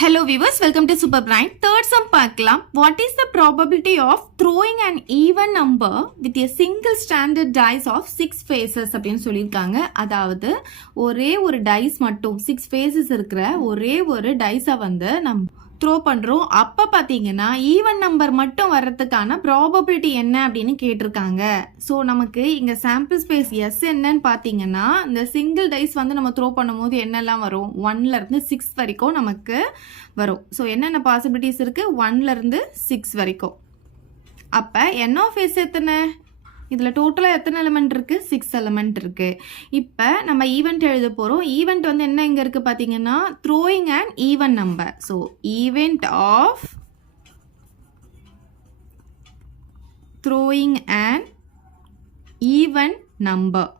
Hello viewers, welcome to Super Brain. Third sum பார்க்கலாம். What is the probability of throwing an even number with a single standard dice of 6 faces அப்படின்னு சொல்லியிருக்காங்க. அதாவது ஒரே ஒரு dies மட்டும் 6 faces இருக்கிற ஒரே ஒரு டைஸை வந்து நம்ம த்ரோ பண்ணுறோம். அப்போ பார்த்தீங்கன்னா ஈவன் நம்பர் மட்டும் வர்றதுக்கான ப்ராபபிலிட்டி என்ன அப்படின்னு கேட்டிருக்காங்க. ஸோ நமக்கு இங்கே சாம்பிள் ஸ்பேஸ் எஸ் என்னன்னு பார்த்தீங்கன்னா இந்த சிங்கிள் டைஸ் வந்து நம்ம த்ரோ பண்ணும்போது என்னெல்லாம் வரும், 1லேருந்து 6 வரைக்கும் நமக்கு வரும். ஸோ என்னென்ன பாசிபிலிட்டிஸ் இருக்குது, 1லேருந்து 6 வரைக்கும். அப்போ என் ஆஃப் எஸ் எத்தனை, இதில் டோட்டலாக எத்தனை எலிமெண்ட் இருக்குது, 6 எலிமெண்ட் இருக்குது. இப்போ நம்ம ஈவெண்ட் எழுத போகிறோம். ஈவெண்ட் வந்து என்ன இங்கே இருக்குது பார்த்தீங்கன்னா throwing and even number. So event of throwing and even number,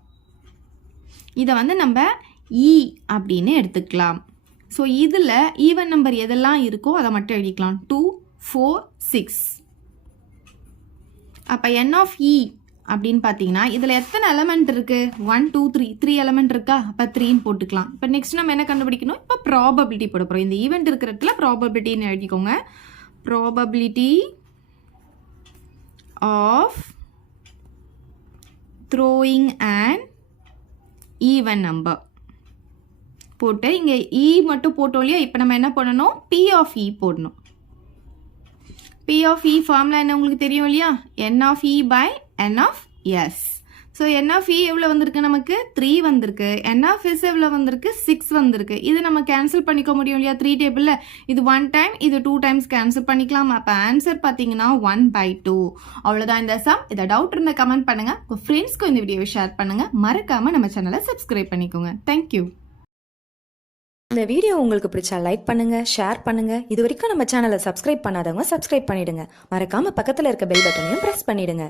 இதை வந்து நம்ம இ அப்படின்னு எடுத்துக்கலாம். ஸோ இதில் ஈவன் நம்பர் எதெல்லாம் இருக்கோ அதை மட்டும் எழுதிக்கலாம். 2, 4, 6. அப்போ என் ஆஃப் இ அப்படின்னு பார்த்தீங்கன்னா இதில் எத்தனை எலமெண்ட் இருக்குது, 1, 2, 3 எலமெண்ட் இருக்கா, அப்போ 3ன்னு போட்டுக்கலாம். இப்போ நெக்ஸ்ட் நம்ம என்ன கண்டுபிடிக்கணும், இப்போ ப்ராபபிலிட்டி போட போகிறோம். இந்த ஈவெண்ட் இருக்கிற இடத்துல ப்ராபபிலிட்டின்னு எழுதிக்கோங்க. Probability of throwing and even number போட்டு இங்கே இ மட்டும் போட்டோம் இல்லையா. இப்போ நம்ம என்ன பண்ணணும், பி ஆஃப் இ போடணும். P of E ஃபார்முலா என்ன உங்களுக்கு தெரியும் இல்லையா, N of E by N of S. So N of E எவ்வளோ வந்திருக்கு, நமக்கு 3 வந்திருக்கு. N of S எவ்வளோ வந்திருக்கு, 6 வந்திருக்கு. இது நம்ம கேன்சல் பண்ணிக்க முடியும் இல்லையா 3 டேபிளில். இது 1 டைம், இது 2 டைம்ஸ் கேன்சல் பண்ணிக்கலாம். அப்போ ஆன்சர் பார்த்தீங்கன்னா 1/2. அவ்வளோதான் இந்த சம். இதை டவுட் இருந்தால் கமெண்ட் பண்ணுங்கள். உங்கள் ஃப்ரெண்ட்ஸ்க்கும் இந்த வீடியோவை ஷேர் பண்ணுங்கள். மறக்காமல் நம்ம சேனலை சப்ஸ்கிரைப் பண்ணிக்கோங்க. தேங்க்யூ. இந்த வீடியோ உங்களுக்கு பிடிச்சா லைக் பண்ணுங்க, ஷேர் பண்ணுங்க. இது வரைக்கும் நம்ம சேனலை சப்ஸ்கிரைப் பண்ணாதவங்க சப்ஸ்கிரைப் பண்ணிடுங்க. மறக்காம பக்கத்துல இருக்க பெல் பட்டனையும் பிரஸ் பண்ணிடுங்க.